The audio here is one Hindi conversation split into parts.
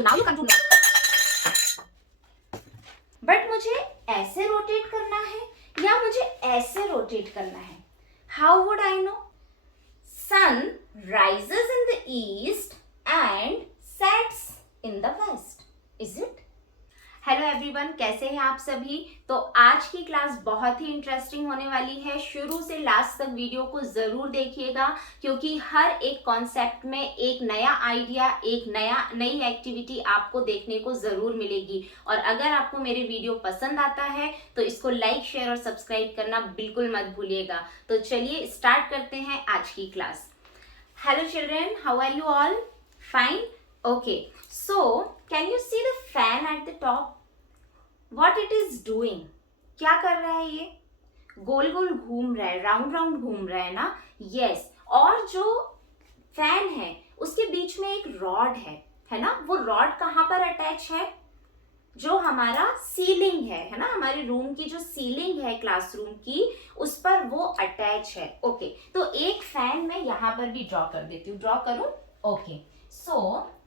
So now you come to know. But मुझे ऐसे रोटेट करना है या मुझे ऐसे रोटेट करना है? How would I know? Sun rises in the east and sets in the west, is it? Hello everyone, कैसे हैं आप सभी? तो आज की क्लास बहुत ही इंटरेस्टिंग होने वाली है। शुरू से लास्ट तक वीडियो को जरूर देखिएगा, क्योंकि हर एक कॉन्सेप्ट में एक नया आइडिया, एक नई एक्टिविटी आपको देखने को जरूर मिलेगी। और अगर आपको मेरे वीडियो पसंद आता है तो इसको लाइक, शेयर और सब्सक्राइब करना बिल्कुल मत भूलिएगा। तो चलिए स्टार्ट करते हैं आज की class. Hello children, how are you all? Fine? Okay, so can you see the fan at the top? What it is doing? क्या कर रहा है ये? गोल गोल घूम रहा है, राउंड राउंड घूम रहा है ना? Yes. और जो फैन है उसके बीच में एक रॉड है ना? वो रॉड कहाँ पर अटैच है? जो हमारा सीलिंग है ना, हमारे रूम की जो सीलिंग है क्लासरूम की, उस पर वो अटैच है। ओके, तो एक फैन मैं यहाँ पर भी ड्रॉ कर देती हूँ। ड्रॉ करूँ? Okay, so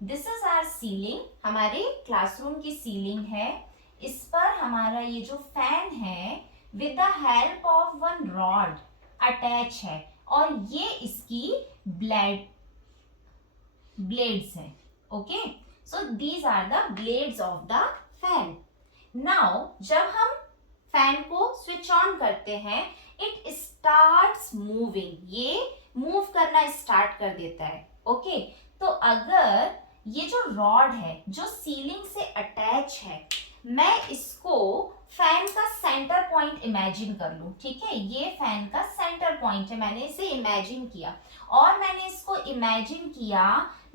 this is our ceiling. हमारे क्लासरूम की सीलिंग है। इस पर हमारा ये जो फैन है with the help of one rod attach है, और ये इसकी ब्लेड्स है। Okay, so these are the blades of the fan. Now जब हम फैन को स्विच ऑन करते हैं, इट स्टार्ट्स मूविंग। ये मूव करना स्टार्ट कर देता है। ओके, तो अगर ये जो रॉड है जो सीलिंग से अटैच है, मैं इसको फैन का सेंटर पॉइंट इमेजिन कर लूं। ठीक है, ये फैन का सेंटर पॉइंट है, मैंने इसे इमेजिन किया, और मैंने इसको इमेजिन किया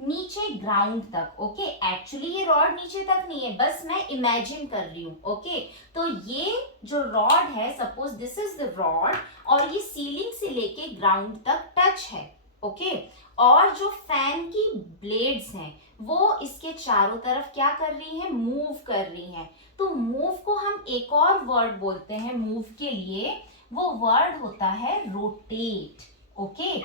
नीचे ग्राउंड तक। ओके, एक्चुअली ये रॉड नीचे तक नहीं है, बस मैं इमेजिन कर रही हूँ। ओके, तो ये जो रॉड है, suppose this is the rod, और ये सीलिंग से लेके ग्राउंड तक टच है। ओके, और जो फैन की ब्लेड्स हैं वो इसके चारों तरफ क्या कर रही हैं? मूव कर रही हैं। तो मूव को हम एक और वर्ड बोलते हैं मूव के लिए, वो वर्ड होता है रोटेट। ओके,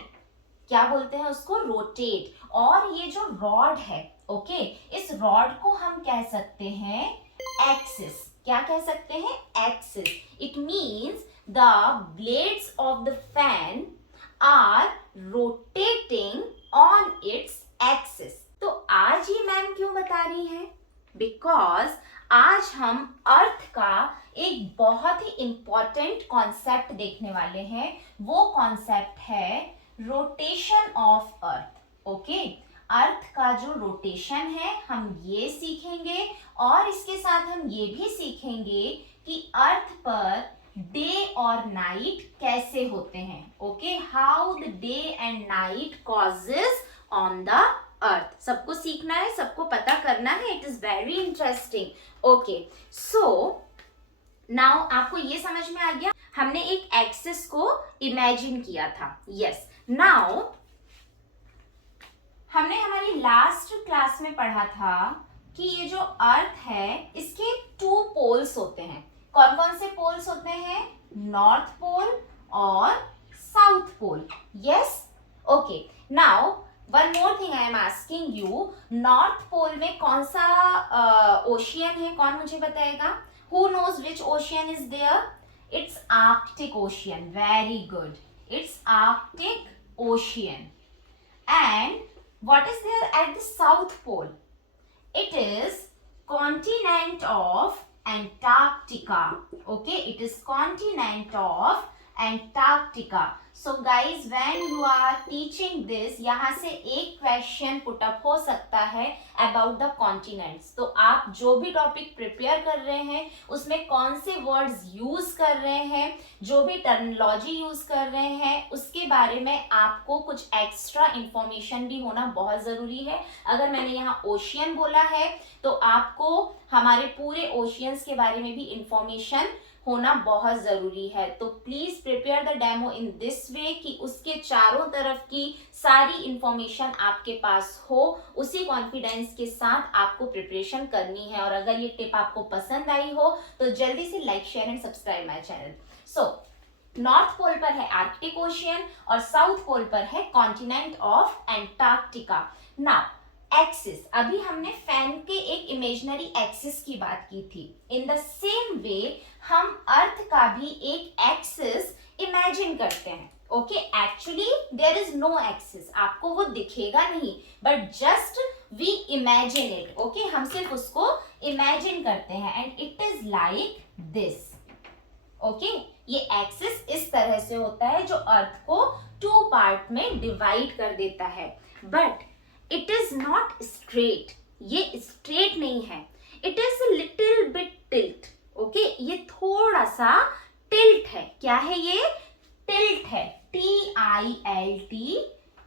क्या बोलते हैं उसको? रोटेट। और ये जो रॉड है, ओके, इस रॉड को हम कह सकते हैं एक्सिस। क्या कह सकते हैं? Axis. It means the blades of the fan are rotating on its axis। तो आज ये मैम क्यों बता रही हैं? बिकॉज आज हम अर्थ का एक बहुत ही इंपॉर्टेंट कॉन्सेप्ट देखने वाले हैं। वो कॉन्सेप्ट है रोटेशन ऑफ अर्थ। ओके, अर्थ का जो रोटेशन है हम ये सीखेंगे, और इसके साथ हम ये भी सीखेंगे कि अर्थ पर डे और नाइट कैसे होते हैं। Okay, how the day and night causes on the earth. सबको सीखना है, सबको पता करना है। It is very interesting. Okay, so now आपको ये समझ में आ गया, हमने एक एक्सिस को इमेजिन किया था। यस, नाउ हमने हमारी लास्ट क्लास में पढ़ा था कि ये जो अर्थ है इसके 2 पोल्स होते हैं। कौन कौन से पोल्स होते हैं? नॉर्थ पोल और south pole. Yes, okay, now one more thing I am asking you, north pole में कौन सा ओशियन है? कौन मुझे बताएगा? Who knows which ocean is there? It's Arctic Ocean. Very good, it's Arctic Ocean. And what is there at the south pole? It is continent of Antarctica. Okay, it is continent of Antarctica. So guys, when you are teaching this, यहाँ से एक क्वेश्चन पुटअप हो सकता है about the continents। तो आप जो भी टॉपिक प्रिपेयर कर रहे हैं उसमें कौन से वर्ड्स यूज कर रहे हैं, जो भी टर्मिनोलॉजी यूज कर रहे हैं, उसके बारे में आपको कुछ एक्स्ट्रा इंफॉर्मेशन भी होना बहुत जरूरी है। अगर मैंने यहाँ ओशियन बोला है तो आपको हमारे पूरे ओशियंस के बारे में भी इंफॉर्मेशन होना बहुत जरूरी है। तो please prepare the demo in this way कि उसके चारों तरफ की सारी इंफॉर्मेशन आपके पास हो। उसी कॉन्फिडेंस के साथ आपको प्रिपरेशन करनी है। और अगर ये टिप आपको पसंद आई हो तो जल्दी से like, share and subscribe my channel. So north pole पर है आर्कटिक ओशियन और साउथ पोल पर है continent of Antarctica. Now axis, अभी हमने फैन के इमेजिनरी एक्सिस की बात की थी, इन द सेम वे हम अर्थ का भी एक एक्सिस इमेजिन करते हैं. Okay, actually there is no axis, आपको वो दिखेगा नहीं, but just we imagine it. Okay, हम सिर्फ उसको इमेजिन करते हैं and it is like this. Okay, ये एक्सिस इस तरह से होता है जो अर्थ को 2 पार्ट में डिवाइड कर देता है, but it is not straight. ये स्ट्रेट नहीं है, it is little bit tilt. Okay, ये थोड़ा सा टिल्ट है. क्या है ये? टिल्ट है. TILT,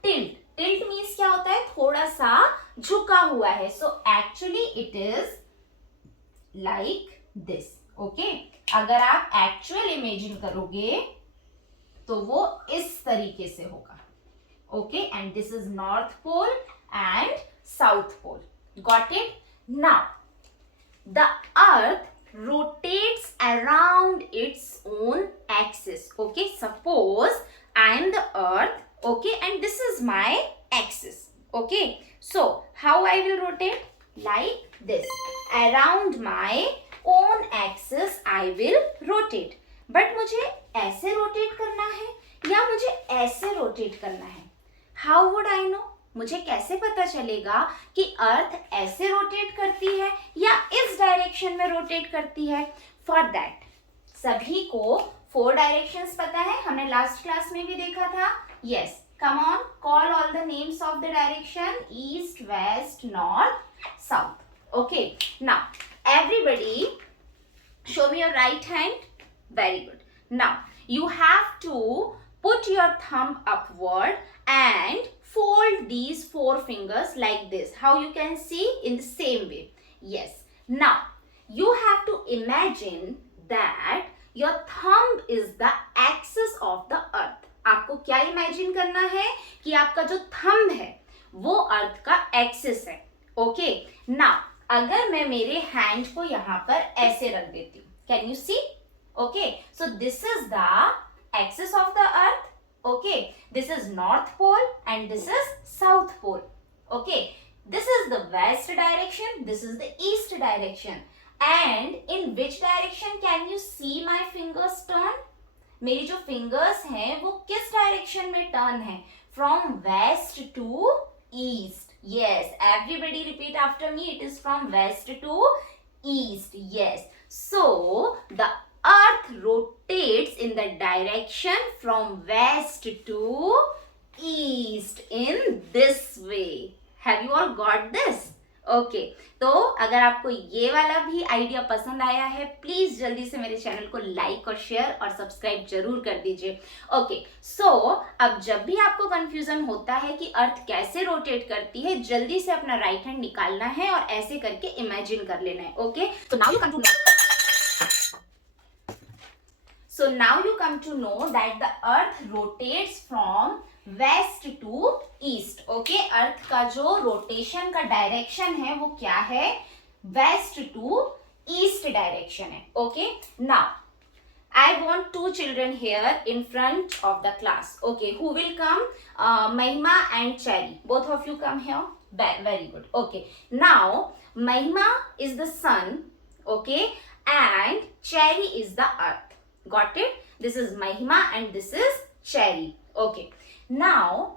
tilt. टिल्ट मीन्स क्या होता है? थोड़ा सा झुका हुआ है. So actually it is like this. Okay, अगर आप एक्चुअल इमेजिन करोगे तो वो इस तरीके से होगा. Okay, and this is north pole and south pole. Got it? Now the earth rotates around its own axis. Okay, suppose I am the earth, okay, and this is my axis. Okay, so how I will rotate? Like this. Around my own axis I will rotate. But मुझे ऐसे rotate करना है या मुझे ऐसे rotate करना है? How would I know? मुझे कैसे पता चलेगा कि अर्थ ऐसे रोटेट करती है या इस डायरेक्शन में रोटेट करती है? फॉर दैट सभी को 4 डायरेक्शंस पता है, हमने लास्ट क्लास में भी देखा था. Yes, come on, call all the names of the direction: east, west, north, south. Okay, now everybody show me your right hand. Very good. Now you have to put your thumb upward and fold these 4 fingers like this. How you can see? In the same way. Yes. Now you have to imagine that your thumb is the axis of the earth. आपको क्या imagine करना है कि आपका जो thumb है वो अर्थ का एक्सिस है. ओके, नाउ अगर मैं मेरे हैंड को यहाँ पर ऐसे रख देती हूँ, can you see? Okay, so this is the axis of the earth. Okay, this is north pole and this is south pole. Okay, this is the west direction, this is the east direction. And in which direction can you see my fingers turn? मेरी जो fingers हैं वो किस direction में turn है? From west to east. Yes, everybody repeat after me. It is from west to east. Yes, so the earth rotates in the direction from west to east in this way. Have you all got this? Okay, तो अगर आपको ये वाला भी आइडिया पसंद आया है, प्लीज जल्दी से मेरे चैनल को लाइक और शेयर और सब्सक्राइब जरूर कर दीजिए. ओके, सो अब जब भी आपको कंफ्यूजन होता है कि अर्थ कैसे रोटेट करती है, जल्दी से अपना राइट हैंड निकालना है और ऐसे करके इमेजिन कर लेना है. ओके, तो now you come to know. So now you come to know that the earth rotates from west to east. Okay, अर्थ का जो रोटेशन का डायरेक्शन है वो क्या है? वेस्ट टू ईस्ट डायरेक्शन है. Okay, now I want 2 children here in front of the class. Okay, who will come? Mahima and Cherry. Both of you come here. Very good. Okay, now Mahima is the sun. Okay, and Cherry is the earth. Got it? This is Mahima and this is Cherry. Okay. Now,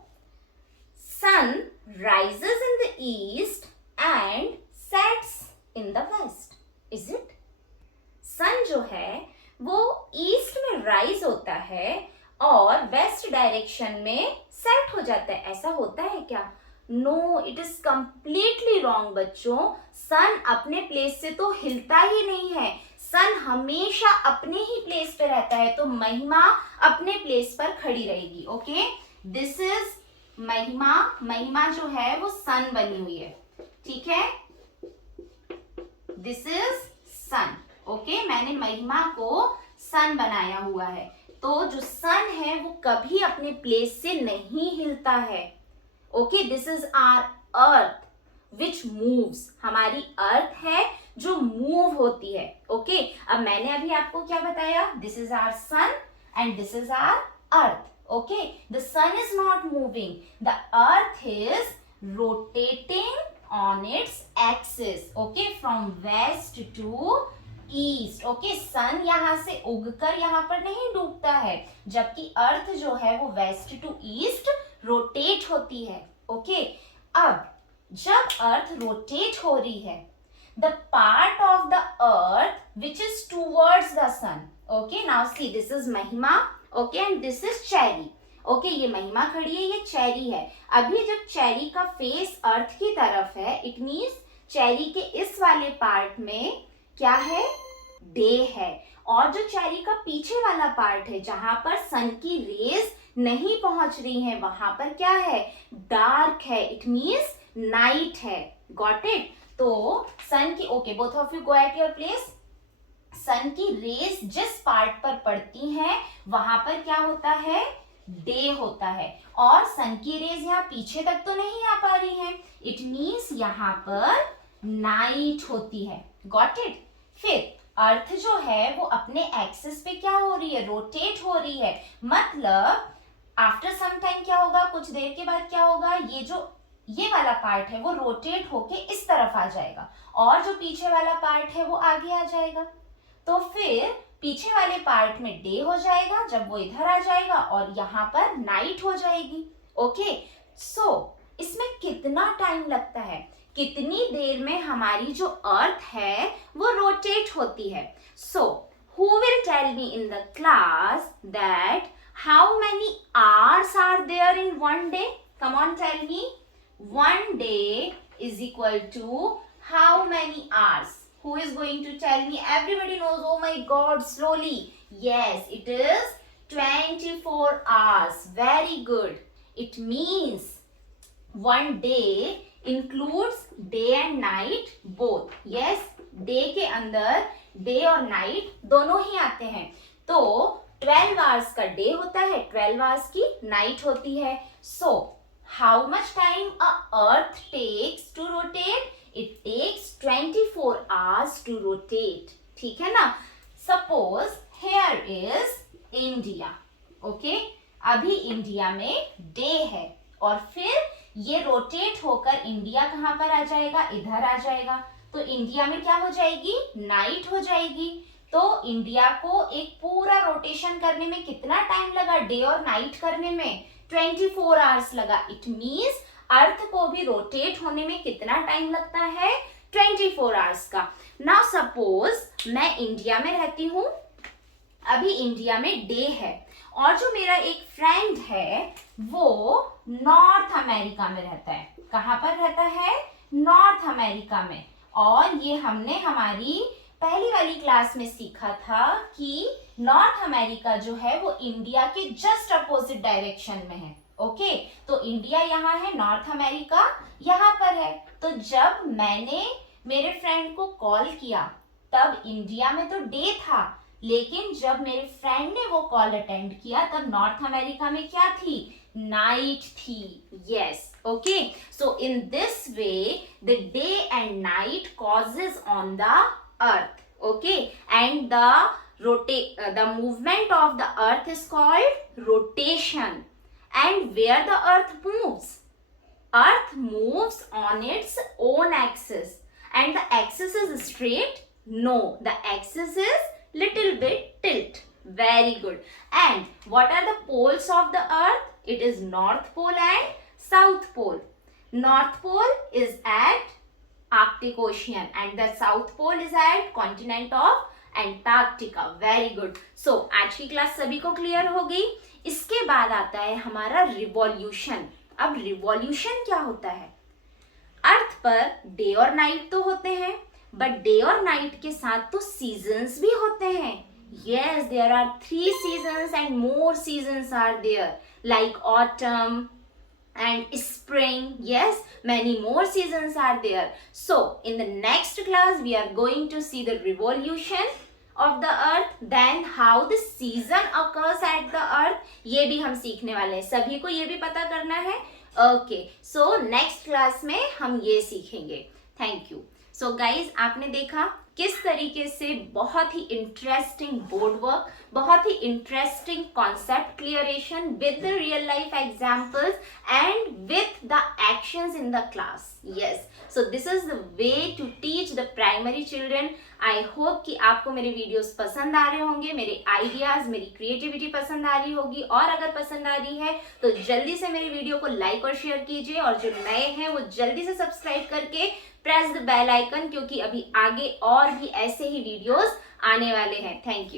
sun rises in the east and sets in the west. Is it? sun जो है वो ईस्ट में राइज होता है और वेस्ट डायरेक्शन में सेट हो जाता है. ऐसा होता है क्या? No, it is completely wrong बच्चों. सन अपने प्लेस से तो हिलता ही नहीं है. सन हमेशा अपने ही प्लेस पे रहता है. तो महिमा अपने प्लेस पर खड़ी रहेगी. ओके, दिस इज महिमा. महिमा जो है वो सन बनी हुई है. ठीक है, दिस इज सन. ओके, मैंने महिमा को सन बनाया हुआ है. तो जो सन है वो कभी अपने प्लेस से नहीं हिलता है. Okay, this is our earth which moves. हमारी अर्थ है जो मूव होती है. ओके, अब मैंने अभी आपको क्या बताया? This is our sun and this is our earth. Okay, the sun is not moving, the earth is rotating on its axis. Okay, from west to east. Okay, sun यहाँ से उगकर यहाँ पर नहीं डूबता है, जबकि अर्थ जो है वो वेस्ट टू ईस्ट रोटेट होती है. ओके, अब जब अर्थ रोटेट हो रही है, the part of the earth which is towards the sun. Okay, now see, this is Mahima. Okay, and this is Cherry. Okay, ये महिमा खड़ी है, ये चेरी है. अभी जब चेरी का फेस अर्थ की तरफ है, इट मीन्स चेरी के इस वाले पार्ट में क्या है, डे है. और जो चेरी का पीछे वाला पार्ट है, जहां पर सन की रेज नहीं पहुंच रही है, वहां पर क्या है, डार्क है. इट मीन्स नाइट है. Got it. तो सन की, okay, both of you go at your place. Sun की रेज जिस पार्ट पर पड़ती हैं, वहां पर क्या होता है, डे होता है. और सन की रेज यहाँ पीछे तक तो नहीं आ पा रही है, इट मीन्स यहाँ पर नाइट होती है. Got it. फिर अर्थ जो है वो अपने एक्सिस पे क्या हो रही है, रोटेट हो रही है. मतलब आफ्टर सम टाइम क्या होगा, कुछ देर के बाद क्या होगा, ये जो ये वाला पार्ट है वो रोटेट होके इस तरफ आ जाएगा, और जो पीछे वाला पार्ट है वो आगे आ जाएगा. तो फिर पीछे वाले पार्ट में डे हो जाएगा जब वो इधर आ जाएगा, और यहाँ पर नाइट हो जाएगी. ओके, सो इसमें कितना टाइम लगता है, कितनी देर में हमारी जो अर्थ है वो रोटेट होती है. So who will tell me in the class that how many hours are there in one day. Come on, tell me. One day is equal to how many hours? Who is going to tell me? Everybody knows. Oh my God, slowly. Yes, it is 24 hours. Very good. It means one day includes day and night both. Yes, day के अंदर day और night दोनों ही आते हैं. तो 12 hours का day होता है, 12 hours की night होती है. So, how much time a earth takes to rotate? It takes 24 hours to rotate. ठीक है ना. Suppose here is India. Okay, अभी इंडिया में डे है, और फिर ये रोटेट होकर इंडिया कहाँ पर आ जाएगा, इधर आ जाएगा. तो इंडिया में क्या हो जाएगी, नाइट हो जाएगी. तो इंडिया को एक पूरा रोटेशन करने में कितना टाइम लगा, डे और नाइट करने में 24 आवर्स लगा. इट मीन्स अर्थ को भी रोटेट होने में कितना टाइम लगता है, 24 आवर्स का. नाउ सपोज मैं इंडिया में रहती हूँ, अभी इंडिया में डे है, और जो मेरा एक फ्रेंड है वो नॉर्थ अमेरिका में रहता है. कहाँ पर रहता है, नॉर्थ अमेरिका में. और ये हमने हमारी पहली वाली क्लास में सीखा था कि नॉर्थ अमेरिका जो है वो इंडिया के जस्ट अपोजिट डायरेक्शन में है. ओके, तो इंडिया यहाँ है, नॉर्थ अमेरिका यहाँ पर है. तो जब मैंने मेरे फ्रेंड को कॉल किया तब इंडिया में तो डे था, लेकिन जब मेरे फ्रेंड ने वो कॉल अटेंड किया तब नॉर्थ अमेरिका में क्या थी, नाइट थी. Yes, okay. So in this way the day and night causes on the earth. Okay, and the movement of the earth is called rotation. And where the earth moves? Earth moves on its own axis. And the axis is straight? No, the axis is little bit tilt. Very good. And what are the poles of the earth? It is North Pole and South Pole. North Pole is at Arctic Ocean and the South Pole is at continent of Antarctica. Very good. So आज की क्लास सभी को क्लियर हो गई. इसके बाद आता है हमारा रिवॉल्यूशन. अब रिवॉल्यूशन क्या होता है, अर्थ पर डे और नाइट तो होते हैं, बट डे और नाइट के साथ तो सीजन्स भी होते हैं. Yes, there are 3 seasons and more seasons are there, like autumn and spring. Yes, many more seasons are there. So in the next class we are going to see the revolution of the earth, then how the season occurs at the earth. ये भी हम सीखने वाले हैं, सभी को ये भी पता करना है. Okay, so next class में हम ये सीखेंगे. Thank you. So guys, आपने देखा किस तरीके से बहुत ही इंटरेस्टिंग बोर्ड वर्क, बहुत ही interesting concept clearation with the real life examples and with the actions in the class. Yes, so this is the way to teach the primary children. I hope कि आपको मेरे वीडियोस पसंद आ रहे होंगे, मेरे आइडियाज, मेरी क्रिएटिविटी पसंद आ रही होगी. और अगर पसंद आ रही है तो जल्दी से मेरी वीडियो को लाइक और शेयर कीजिए, और जो नए हैं वो जल्दी से सब्सक्राइब करके प्रेस द बेल आइकन, क्योंकि अभी आगे और भी ऐसे ही वीडियोस आने वाले हैं. Thank you.